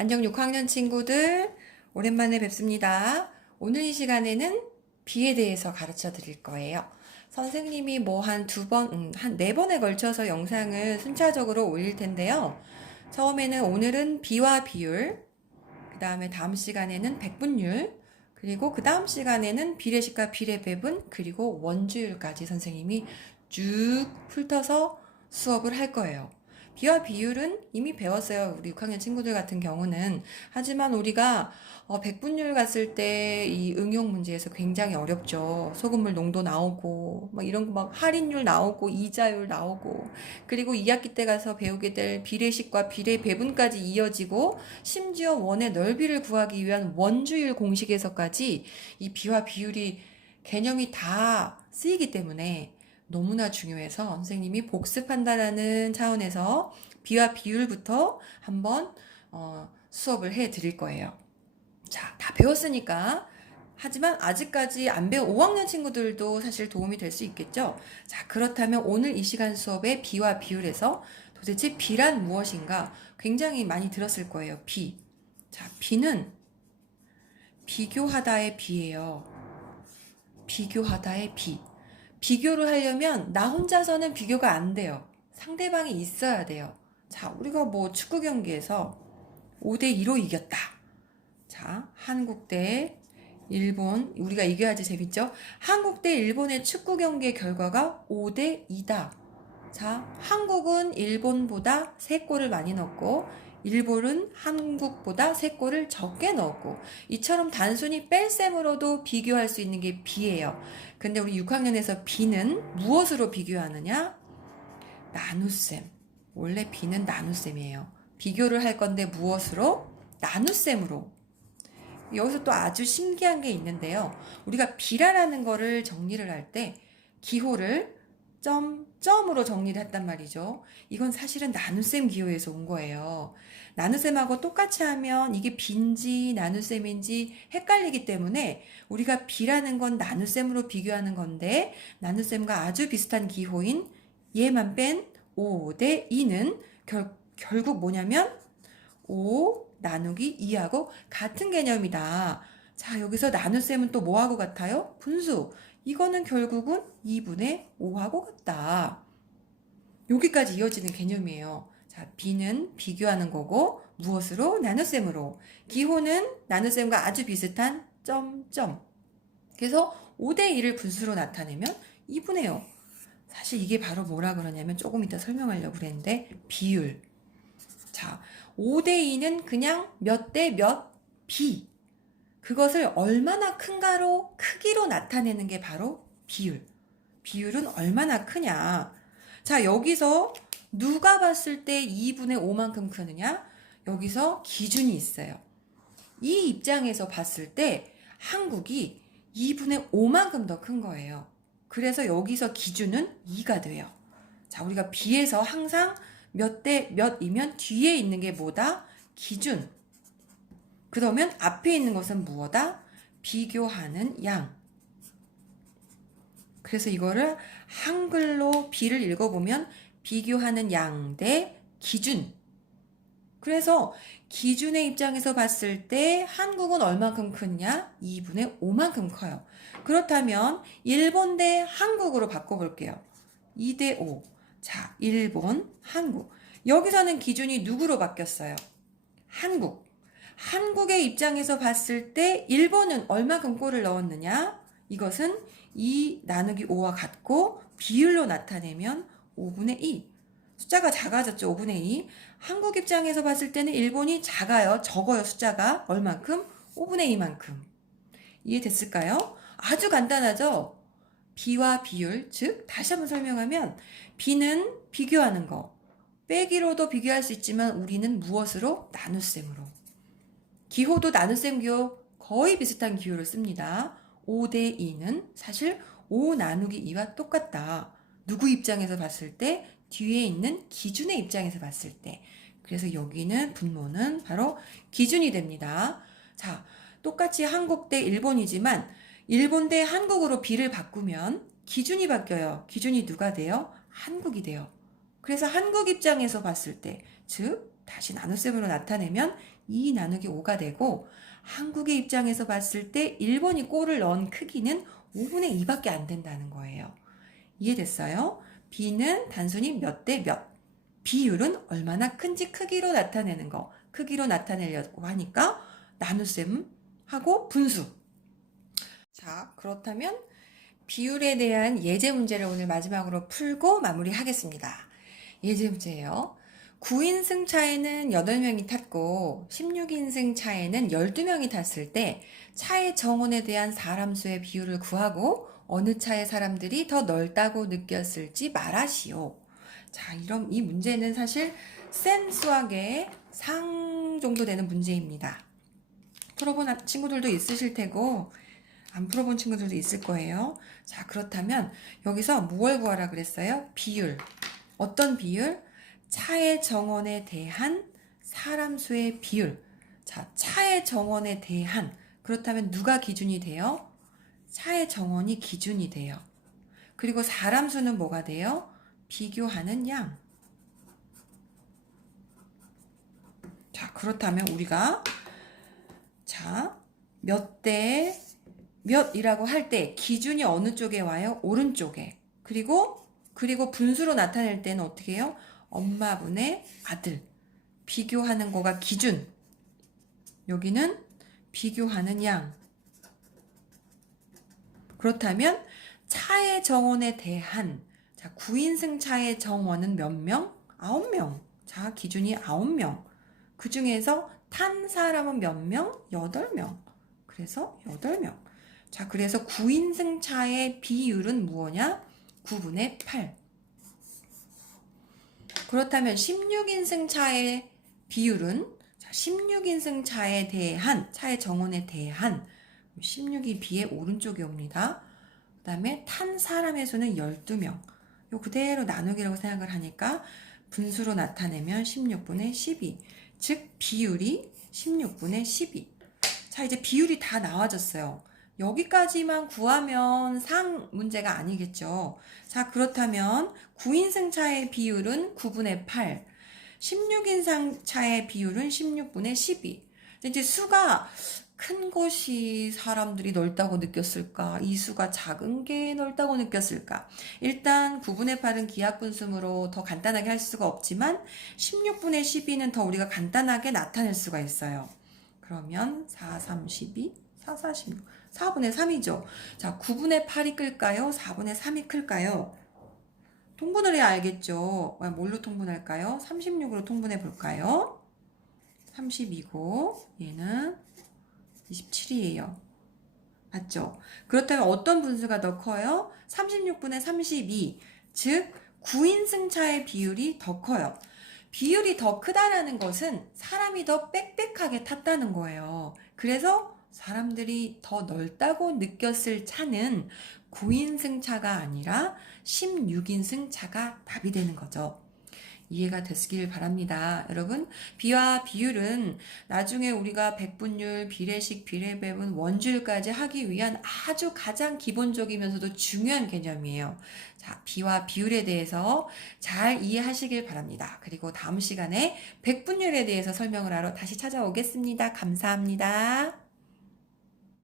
안녕 6학년 친구들, 오랜만에 뵙습니다. 오늘 이 시간에는 비에 대해서 가르쳐 드릴 거예요. 선생님이 뭐 한 두 번, 한 네 번에 걸쳐서 영상을 순차적으로 올릴 텐데요. 처음에는 오늘은 비와 비율, 그 다음에 다음 시간에는 백분율, 그리고 그 다음 시간에는 비례식과 비례배분, 그리고 원주율까지 선생님이 쭉 훑어서 수업을 할 거예요. 비와 비율은 이미 배웠어요. 우리 6학년 친구들 같은 경우는. 하지만 우리가 백분율 갔을 때 이 응용 문제에서 굉장히 어렵죠. 소금물 농도 나오고 막 이런 거 막 할인율 나오고 이자율 나오고 그리고 2학기 때 가서 배우게 될 비례식과 비례배분까지 이어지고 심지어 원의 넓이를 구하기 위한 원주율 공식에서까지 이 비와 비율이 개념이 다 쓰이기 때문에 너무나 중요해서 선생님이 복습한다라는 차원에서 비와 비율부터 한번 수업을 해 드릴 거예요. 자, 다 배웠으니까. 하지만 아직까지 안 배운 5학년 친구들도 사실 도움이 될 수 있겠죠? 자, 그렇다면 오늘 이 시간 수업의 비와 비율에서 도대체 비란 무엇인가 굉장히 많이 들었을 거예요. 비. 자, 비는 비교하다의 비예요. 비교하다의 비. 비교를 하려면 나 혼자서는 비교가 안 돼요. 상대방이 있어야 돼요. 자, 우리가 뭐 축구 경기에서 5대2로 이겼다. 자, 한국 대 일본, 우리가 이겨야지 재밌죠? 한국 대 일본의 축구 경기의 결과가 5대2다. 자, 한국은 일본보다 3골을 많이 넣었고, 일본은 한국보다 3골을 적게 넣었고, 이처럼 단순히 뺄셈으로도 비교할 수 있는 게 비예요. 근데 우리 6학년에서 비는 무엇으로 비교하느냐? 나눗셈. 원래 비는 나눗셈이에요. 비교를 할 건데 무엇으로? 나눗셈으로. 여기서 또 아주 신기한 게 있는데요. 우리가 비라라는 거를 정리를 할 때 기호를 점으로 정리를 했단 말이죠. 이건 사실은 나눗셈 기호에서 온 거예요. 나눗셈하고 똑같이 하면 이게 빈지 나눗셈인지 헷갈리기 때문에 우리가 비라는 건 나눗셈으로 비교하는 건데 나눗셈과 아주 비슷한 기호인 얘만 뺀 5대 2는 결국 뭐냐면 5 나누기 2하고 같은 개념이다. 자, 여기서 나눗셈은 또 뭐하고 같아요? 분수. 이거는 결국은 2분의 5하고 같다. 여기까지 이어지는 개념이에요. 자, 비는 비교하는 거고 무엇으로? 나눗셈으로. 기호는 나눗셈과 아주 비슷한 점점. 그래서 5대2를 분수로 나타내면 2분의 5. 사실 이게 바로 뭐라 그러냐면 조금 이따 설명하려고 그랬는데 비율. 자, 5대2는 그냥 몇 대 몇 비. 그것을 얼마나 큰가로 크기로 나타내는 게 바로 비율. 비율은 얼마나 크냐. 자, 여기서 누가 봤을 때 2분의 5만큼 크느냐? 여기서 기준이 있어요. 이 입장에서 봤을 때 한국이 2분의 5만큼 더 큰 거예요. 그래서 여기서 기준은 2가 돼요. 자, 우리가 비에서 항상 몇 대 몇이면 뒤에 있는 게 뭐다? 기준. 그러면 앞에 있는 것은 무엇다? 비교하는 양. 그래서 이거를 한글로 비를 읽어보면 비교하는 양 대 기준. 그래서 기준의 입장에서 봤을 때 한국은 얼만큼 크냐? 2분의 5만큼 커요. 그렇다면 일본 대 한국으로 바꿔볼게요. 2대 5. 자, 일본, 한국. 여기서는 기준이 누구로 바뀌었어요? 한국. 한국의 입장에서 봤을 때 일본은 얼마큼 골을 넣었느냐? 이것은 2 나누기 5와 같고 비율로 나타내면 5분의 2. 숫자가 작아졌죠. 5분의 2. 한국 입장에서 봤을 때는 일본이 작아요. 적어요. 숫자가 얼만큼? 5분의 2만큼. 이해됐을까요? 아주 간단하죠? 비와 비율, 즉 다시 한번 설명하면 비는 비교하는 거, 빼기로도 비교할 수 있지만 우리는 무엇으로? 나눗셈으로. 기호도 나눗셈 기호 거의 비슷한 기호를 씁니다. 5대 2는 사실 5 나누기 2와 똑같다. 누구 입장에서 봤을 때? 뒤에 있는 기준의 입장에서 봤을 때. 그래서 여기는 분모는 바로 기준이 됩니다. 자, 똑같이 한국 대 일본이지만 일본 대 한국으로 비를 바꾸면 기준이 바뀌어요. 기준이 누가 돼요? 한국이 돼요. 그래서 한국 입장에서 봤을 때, 즉 다시 나눗셈으로 나타내면 2 나누기 5가 되고 한국의 입장에서 봤을 때 일본이 골을 넣은 크기는 5분의 2밖에 안 된다는 거예요. 이해됐어요? B는 단순히 몇 대 몇. 비율은 얼마나 큰지 크기로 나타내는 거. 크기로 나타내려고 하니까 나눗셈하고 분수. 자, 그렇다면 비율에 대한 예제 문제를 오늘 마지막으로 풀고 마무리하겠습니다. 예제 문제예요. 9인승 차에는 8명이 탔고 16인승 차에는 12명이 탔을 때 차의 정원에 대한 사람 수의 비율을 구하고 어느 차의 사람들이 더 넓다고 느꼈을지 말하시오. 자, 이런 이 문제는 사실 센 수학의 상 정도 되는 문제입니다. 풀어본 친구들도 있으실 테고 안 풀어본 친구들도 있을 거예요. 자, 그렇다면 여기서 무엇을 구하라 그랬어요? 비율. 어떤 비율? 차의 정원에 대한 사람 수의 비율. 자, 차의 정원에 대한. 그렇다면 누가 기준이 돼요? 차의 정원이 기준이 돼요. 그리고 사람 수는 뭐가 돼요? 비교하는 양. 자, 그렇다면 우리가 몇 대 몇이라고 할 때 기준이 어느 쪽에 와요? 오른쪽에. 그리고 분수로 나타낼 때는 어떻게 해요? 엄마분의 아들. 비교하는 거가 기준. 여기는 비교하는 양. 그렇다면 차의 정원에 대한 9인승 차의 정원은 몇 명? 9명. 자, 기준이 9명. 그 중에서 탄 사람은 몇 명? 8명. 그래서 8명. 자, 그래서 9인승 차의 비율은 무엇이냐? 9분의 8. 그렇다면 16인승 차의 비율은 16인승 차에 대한 차의 정원에 대한 16이 B의 오른쪽에 옵니다. 그 다음에 탄 사람의 수는 12명. 요 그대로 나누기라고 생각을 하니까 분수로 나타내면 16분의 12. 즉 비율이 16분의 12. 자, 이제 비율이 다 나와졌어요. 여기까지만 구하면 상 문제가 아니겠죠. 자, 그렇다면 9인승 차의 비율은 9분의 8, 16인승 차의 비율은 16분의 12. 이제 수가 큰 것이 사람들이 넓다고 느꼈을까? 이 수가 작은 게 넓다고 느꼈을까? 일단 9분의 8은 기하분수로 더 간단하게 할 수가 없지만 16분의 12는 더 우리가 간단하게 나타낼 수가 있어요. 그러면 4, 3, 12, 4, 4, 16, 4분의 3이죠. 자, 9분의 8이 클까요? 4분의 3이 클까요? 통분을 해야 알겠죠. 뭘로 통분할까요? 36으로 통분해 볼까요? 30이고 얘는 27이에요. 맞죠? 그렇다면 어떤 분수가 더 커요? 36분의 32. 즉 9인승 차의 비율이 더 커요. 비율이 더 크다라는 것은 사람이 더 빽빽하게 탔다는 거예요. 그래서 사람들이 더 넓다고 느꼈을 차는 9인승 차가 아니라 16인승 차가 답이 되는 거죠. 이해가 됐길 바랍니다. 여러분, 비와 비율은 나중에 우리가 백분율, 비례식, 비례배분, 원주율까지 하기 위한 아주 가장 기본적이면서도 중요한 개념이에요. 자, 비와 비율에 대해서 잘 이해하시길 바랍니다. 그리고 다음 시간에 백분율에 대해서 설명을 하러 다시 찾아오겠습니다. 감사합니다.